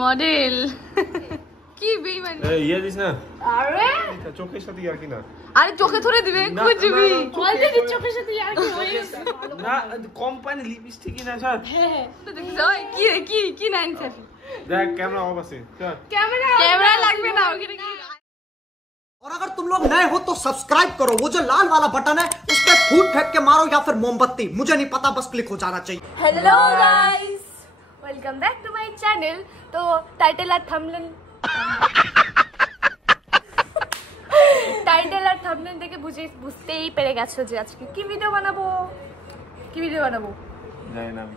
Model কি বেইমানি ইয়ে দিস না আরে চোখের সাথে আর কি না আরে চোখে ধরে দিবে খুঁজবি অলরেডি চোখের সাথে আর কি হয়েছে না কোম্পানি লিপস্টিক না স্যার হ্যাঁ তো দেখছ কি কি কি না আনছার দেখ ক্যামেরা অফ আছে ক্যামেরা লাগবে না ওখানে কি और अगर तुम लोग नए हो तो सब्सक्राइब करो, वो जो लाल वाला बटन है उस पर फूट फेंक के मारो या फिर मोमबत्ती, मुझे नहीं पता, बस क्लिक हो जाना चाहिए। Hello guys, welcome back to my channel. तो टाइटल और थंबनेल দেখে বুঝতেই পেরে গেছো যে আজকে কি ভিডিও বানাবো জানি না আমি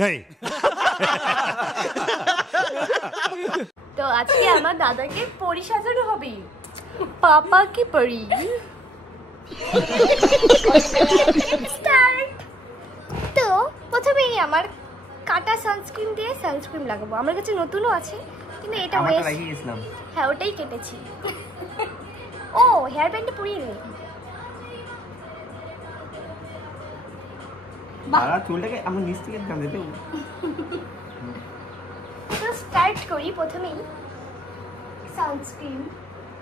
नहीं তো আজকে আমার দাদাকে পরি সাজানো হবে। পাপা কি পরি স্টার্ট। তো প্রথমেই আমার কাটা সানস্ক্রিন দিয়ে সানস্ক্রিন লাগাবো। আমার কাছে নতুনও আছে কিন্তু এটা ওয়েস্ট লাগিয়ে গেছিলাম। হ্যাঁ ওটাই কেটেছি। ও হেয়ার ব্যান্ডে পরিয়ে নে। বাবা চুলটাকে আমরা নিচ থেকে গান দিতে তো স্টার্ট করি প্রথমেই সানস্ক্রিন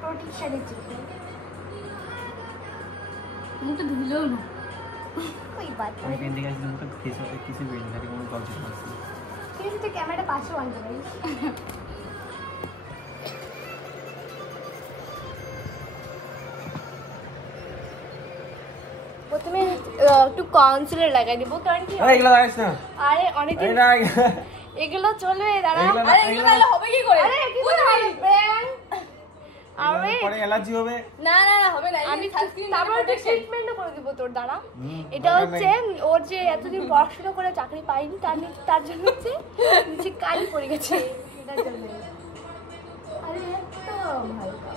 প্রোটেকশনের জন্য। মুখটা ধুলেও না कोई बात আমি नहीं। পেন থেকে আসলে মুখে কিছু বেরিয়ে থাকে কোনো জল ছিল না। ঠিক আছে তুই ক্যামেরাটা পাশে আনতে পারিস। প্রথমে একটু কনসিলার লাগাই দিব কারণ কি আরে এগুলা লাগাইস না। আরে অনেকদিন না এগুলো চলবে দাঁড়া। আরে এগুলো তাহলে হবে কি করে আরে কি করে ব্র্যান্ড আরে পরে অ্যালার্জি হবে। না না না হবে না আমি তারপর একটা ট্রিটমেন্টও করে দিব তোর দ্বারা। এটা হচ্ছে ওর যে এতদিন পড়াশোনা করে চাকরি পাইনি তার জন্য হচ্ছে নিচে কালি পড়ে গেছে এটার জন্য। আরে একদম হালকা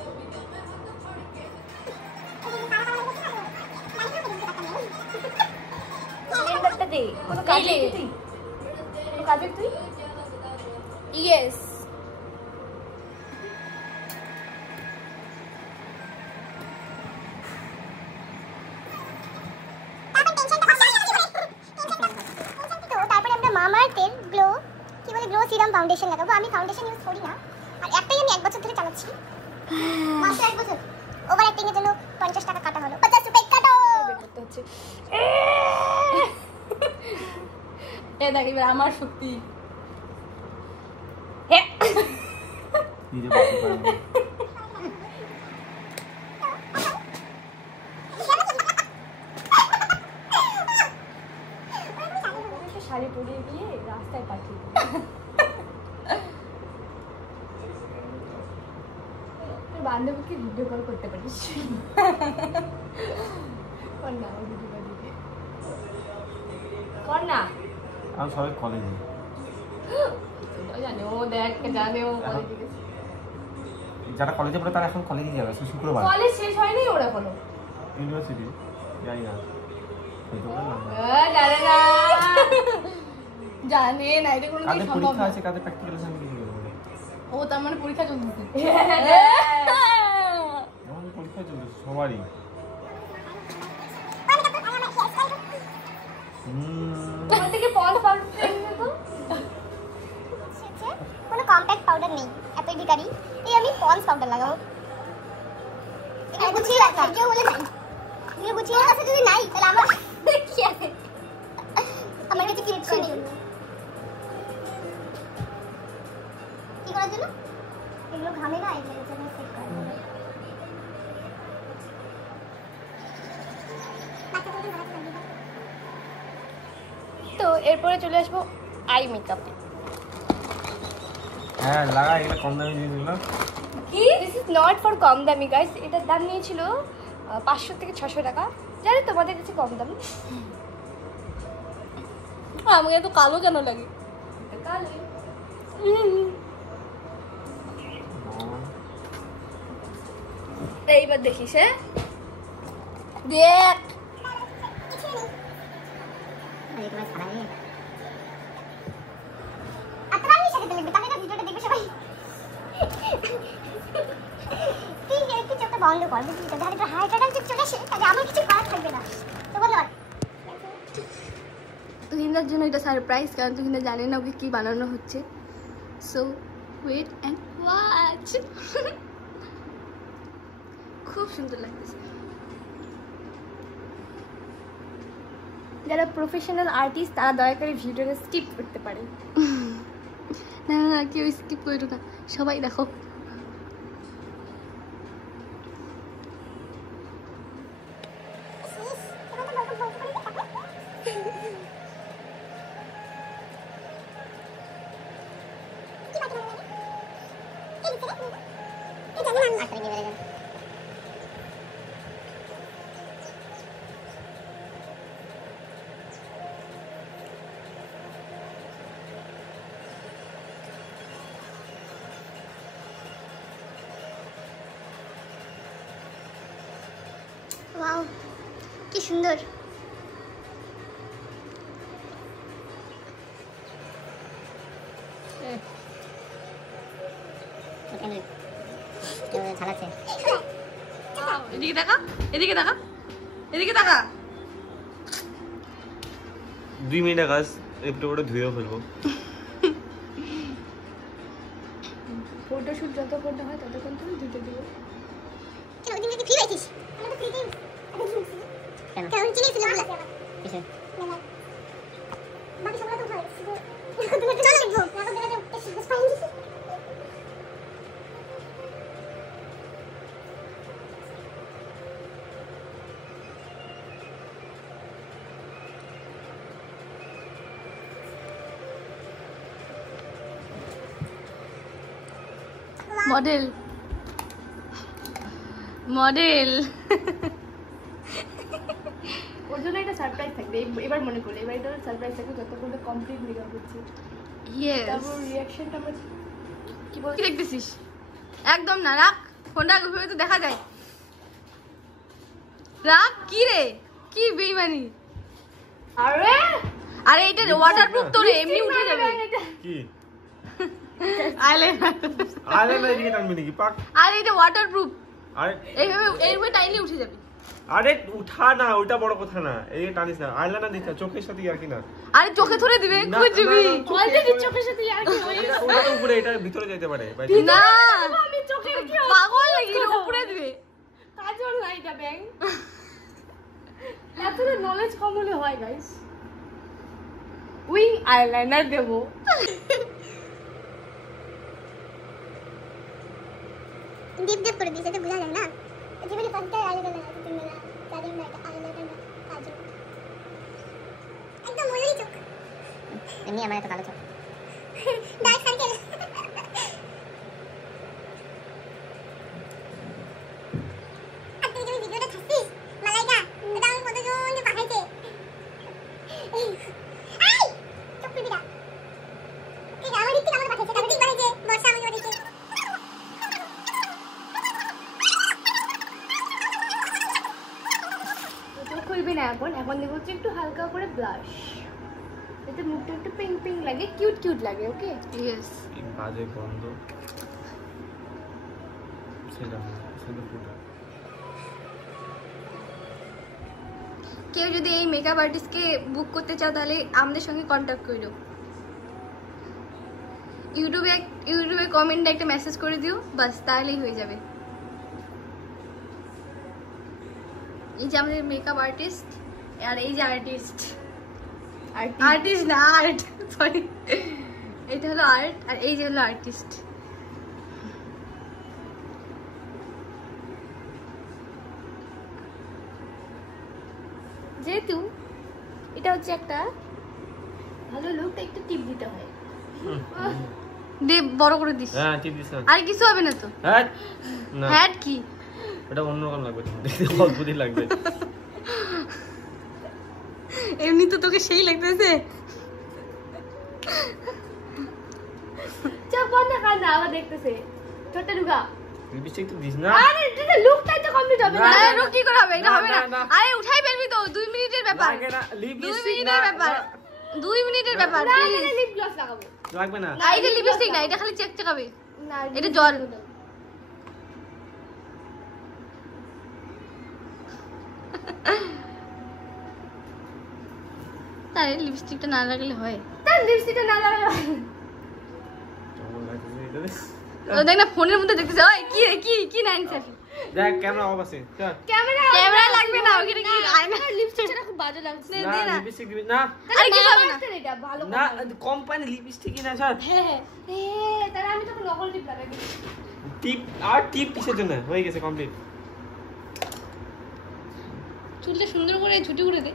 সিলিন্ডারটা দে। কোনো কাজে তুই ইয়েস মামাআর্থের গ্লো কি বলে গ্লো সিরাম ফাউন্ডেশন লাগাবো। আমি ফাউন্ডেশন ইউজ করি না আর একটাই আমি 1 বছর ধরে চালাচ্ছি, মাত্র 1 বছর। ওভার অ্যাক্টিং এর জন্য 50 টাকা কাটা হলো। 50 টাকা কাটো হচ্ছে এ দেখ এবার আমার শক্তি নিজে বলতে পারবো। শাড়ি পরিয়ে দিয়ে রাস্তায় পাঠিয়ে দিই। তুই বান্ধবীকে ভিডিও কল করতে পারিস। কর না ভিডিও কল দিবি কর না। আমি সবাই কলেজে জানে ও দেখ জানে ও কলেজে গেছে যারা কলেজে পড়ে তারা এখন কলেজে যাবে শুক্রবার। কলেজ শেষ হয়নি ওরা কোনো ইউনিভার্সিটি জানি না জানে না জানে না এটা কোনো কাদের সম্ভব পরীক্ষা না আছে কাদের প্র্যাকটিক্যাল আছে আমি কিছু বলবো না। ও তার মানে পরীক্ষা চলতেছে আমার পরীক্ষা চলছে সবারই। তোমার থেকে পজ পাউডার এনে তো কোনো কম্প্যাক্ট পাউডার নেই এতই ভিখারি। এই আমি পন্স পাউডার লাগাবো। এটা গুছিয়ে রাখা কেউ বলে নাই এগুলো গুছিয়ে রাখা যদি নাই তাহলে আমার কি আছে, আমার কাছে কিচ্ছু নেই। কি করার জন্য এগুলো ঘামে না, এগুলো জন্য সেট করা যাবে। তো এরপরে চলে আসবো আই মেকআপে। হ্যাঁ লাগা এগুলো কম দামি জিনিসগুলো। কি দিস ইজ নট ফর কম দামি গাইস। এটার দাম নিয়েছিল 500 থেকে 600 টাকা। জানি তোমাদের কাছে কম দাম। আমাকে তো কালো কেন লাগে কালো এইবার দেখিস হ্যাঁ দেখ বন্ধ কর বুঝলি তো, যারা হার্ট অ্যাটাক চলে আসে তাহলে আমার কিছু করার থাকবে না। তো বন্ধ কর। তুহিনদার জন্য এটা সারপ্রাইজ, কারণ তুহিনদা জানে না ওকে কি বানানো হচ্ছে। So wait and watch. খুব সুন্দর লাগতেছে। যারা প্রফেশনাল আর্টিস্ট তারা দয়া করে ভিডিওটা স্কিপ করতে পারে। না না কেউ স্কিপ করো না, সবাই দেখো। ওয়াও কি সুন্দর। এদিকে দেখা, এদিকে দেখা, এদিকে দেখা। 2 মিনিট কাজ একটু করে ধুয়েও ফেলবো। ফটোশুট যতক্ষণ হয় ততক্ষণ তুমি ধুতে দিও। কেন ওই দিন তুই ফ্রি পাইছিস? আমরা তো ফ্রিতেই কেন কেন চিনি ছিল বলা কিসে বাকি সবটা তো হয় শুধু চলো লিখবো না তো দেখা যাবে শিখবো ফাইন। মডেল মডেল ওর জন্য একটা সারপ্রাইজ থাকবে এবার মনে করলে, এবার এটা সারপ্রাইজ থাকবে যতক্ষণ কমপ্লিট মেকআপ করছি। ইয়েস তারপর রিঅ্যাকশনটা আমরা কি বল কি দেখতেছিস? একদম না, রাখ ফোনটা, ঘুরে তো দেখা যায়। রাখ। কি রে, কি বেইমানি। আরে আরে এটা ওয়াটারপ্রুফ, তোর এমনি উঠে যাবে। কি আইলাইনার আইলাইনার দিকে টানবি নাকি পাক? আরে এটা ওয়াটারপ্রুফ, আরে এইভাবে টাইলে উঠে যাবে। আরে উঠা না, ওইটা বড় কথা না, এই টানিস না। আইলাইনার দিচ্ছ চোখের সাথে আর কি না। আরে চোখে ধরে দিবে, খুঁজবি। অলরেডি চোখের সাথে আর কি হয়। ওটা তো উপরে, এটা ভিতরে যেতে পারে। না আমি চোখের কি পাগল লাগি, উপরে দিবে। কাজল নাই যা ব্যাং। এতটা নলেজ কম হলে হয় গাইস। উইং আইলাইনার দেবো। ডিপ ডিপ করে দিয়েছে তো বোঝা যায় না। জীবনে পাঁচটা আলাদা আলাদা তিন মেলা কাজল না আলাদা না কাজল একদম ময়ূরী চোখ। এমনি আমার এত কালো চোখ ডার্ক সার্কেল। আর তুই যে ভিডিওটা ছাড়ছিস মালাইকা, এটা আমি কতজনকে পাঠাইছে। আই চোখ পিবিটা এই আমার দিক থেকে আমাকে পাঠাইছে, তারপর ঠিক বানাইছে বর্ষা আমাকে পাঠাইছে। খুলবি না এখন, এখন দেবো হচ্ছে একটু হালকা করে ব্লাশ, এতে মুখটা একটু পিঙ্ক পিঙ্ক লাগে, কিউট কিউট লাগে। ওকে ইয়েস এই বাজে বন্ধ সেটা সেটা ফুটা। কেউ যদি এই মেকআপ আর্টিস্টকে বুক করতে চাও তাহলে আমাদের সঙ্গে কন্ট্যাক্ট করো। ইউটিউবে কমেন্টে একটা মেসেজ করে দিও, বাস তাহলেই হয়ে যাবে। এই যে আমাদের মেকআপ আর্টিস্ট, আর এই যে আর্টিস্ট না আর্ট, সরি এটা হলো আর্ট, আর এই যে হলো আর্টিস্ট। যেহেতু এটা হচ্ছে একটা ভালো লুক, একটু টিপ দিতে হয়। দে বড় করে দিস। হ্যাঁ টিপ দিস না, আর কিছু হবে না তো। হ্যাঁ না হ্যাট কি এটা অন্যরকম লাগবে, দেখতে অদ্ভুতই লাগবে। এমনি তো তোকে সেই লাগতেছে। চল বন্ধ কর না, আবার দেখতেছে। ছোটটা ঢুকা, লিপস্টিক তো দিস না। আরে এটা লুকটাই তো কমপ্লিট হবে না। আরে রুক কি করে হবে, এটা হবে না। আরে উঠাই ফেলবি তো, 2 মিনিটের ব্যাপার। লাগে না 2 লিপস্টিক না, মিনিটের ব্যাপার, 2 মিনিটের ব্যাপার। না এটা লিপ গ্লস লাগাবো। লাগবে না। আর এটা লিপস্টিক না, এটা খালি চেকচেকাবে। না এটা জল। তাই লিপস্টিকটা না লাগালে হয়? তাই লিপস্টিকটা না লাগালে হয়? দেখ না ফোনের মধ্যে দেখতেছে ওই কি রে কি নাইন সেলফি দেখ ক্যামেরা অফ আছে চল ক্যামেরা লাগবে না ওখানে কি আয়না লিপস্টিকটা খুব বাজে লাগছে না লিপস্টিক দিবি না আরে কি হবে না এটা ভালো না কোম্পানি লিপস্টিক না স্যার হ্যাঁ তাহলে আমি তখন নকল টিপ লাগাই দিই টিপ আর টিপ কিসের জন্য হয়ে গেছে কমপ্লিট চুলটা সুন্দর করে ছুটি করে দে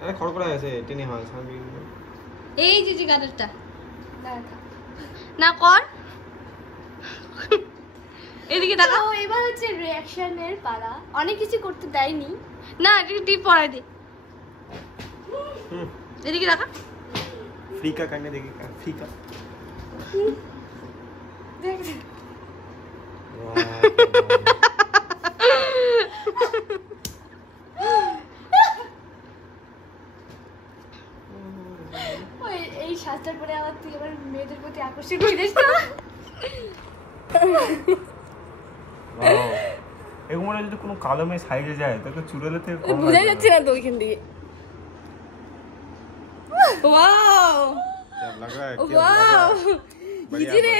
আরে খড়খড়া আছে টেনে হয় সামনে এই যে গাড়িটা না কর এদিকে টাকা তো এবার হচ্ছে রিঅ্যাকশনের পালা অনেক কিছু করতে দেয়নি না এদিকে টিপ পড়াই দে এদিকে টাকা ফ্রিকা কাটনে দেখি ফ্রিকা দেখ ওই এই সাজটার পরে আবার তুই আবার মেয়েদের প্রতি আকর্ষিত হয়ে যাস না এগুলো যদি কোনো কালো মেয়ে সাইজে যায় তাহলে চুড়েলে থেকে কম বোঝাই যাচ্ছে না তো ওইখান দিয়ে ওয়াও লাগ রা है ওয়াও ইজি রে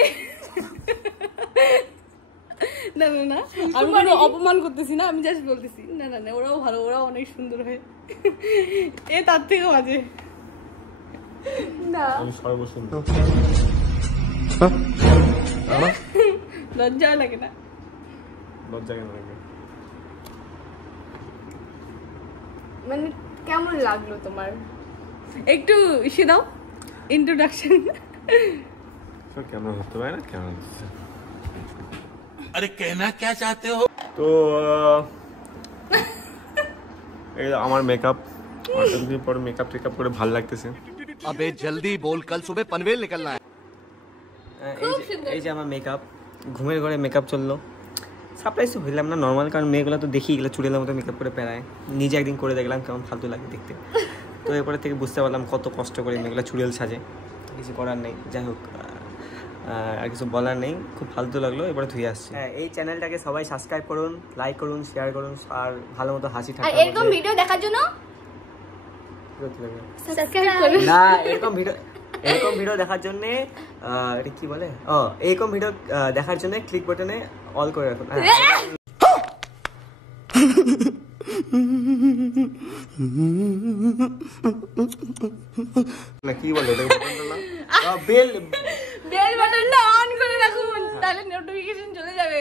না না না আমি কোনো অপমান করতেছি না আমি জাস্ট বলতেছি না না না ওরাও ভালো ওরাও অনেক সুন্দর হয় এ তার থেকে বাজে না আমি সর্বসুন্দর লজ্জা লাগে না লজ্জা কেন লাগে মানে কেমন লাগলো তোমার একটু ইসে দাও ইন্ট্রোডাকশন স্যার কেমন হতে পারে না কেমন अरे कहना क्या चाहते हो তো এই আমার মেকআপ অনেকদিন পর মেকআপ টেকআপ করে ভালো লাগতেছে अबे जल्दी बोल कल सुबह पनवेल निकलना है এই যে আমার মেকআপ ঘুমের ঘরে মেকআপ চললো সারপ্রাইজ তো হইলাম না নর্মাল কারণ মেয়েগুলো তো দেখি গেলে চুড়েলার মতো মেকআপ করে পেরায় নিজে একদিন করে দেখলাম কেমন ফালতু লাগে দেখতে তো এরপরে থেকে বুঝতে পারলাম কত কষ্ট করে মেয়েগুলো চুড়েল সাজে কিছু করার নেই যাই হোক আর কিছু বলার নেই খুব ফালতু লাগলো এবারে ধুয়ে আসছে হ্যাঁ এই চ্যানেলটাকে সবাই সাবস্ক্রাইব করুন লাইক করুন শেয়ার করুন আর ভালো মতো হাসি আর ঠাট্টা এরকম ভিডিও দেখার জন্য সাবস্ক্রাইব করুন না এরকম ভিডিও দেখার জন্য এটা কি বলে এরকম ভিডিও দেখার জন্য ক্লিক বাটনে অল করে রাখুন না কি বলে এটা বলতে না বেল বেল বাটনটা অন করে রাখুন তাহলে নোটিফিকেশন চলে যাবে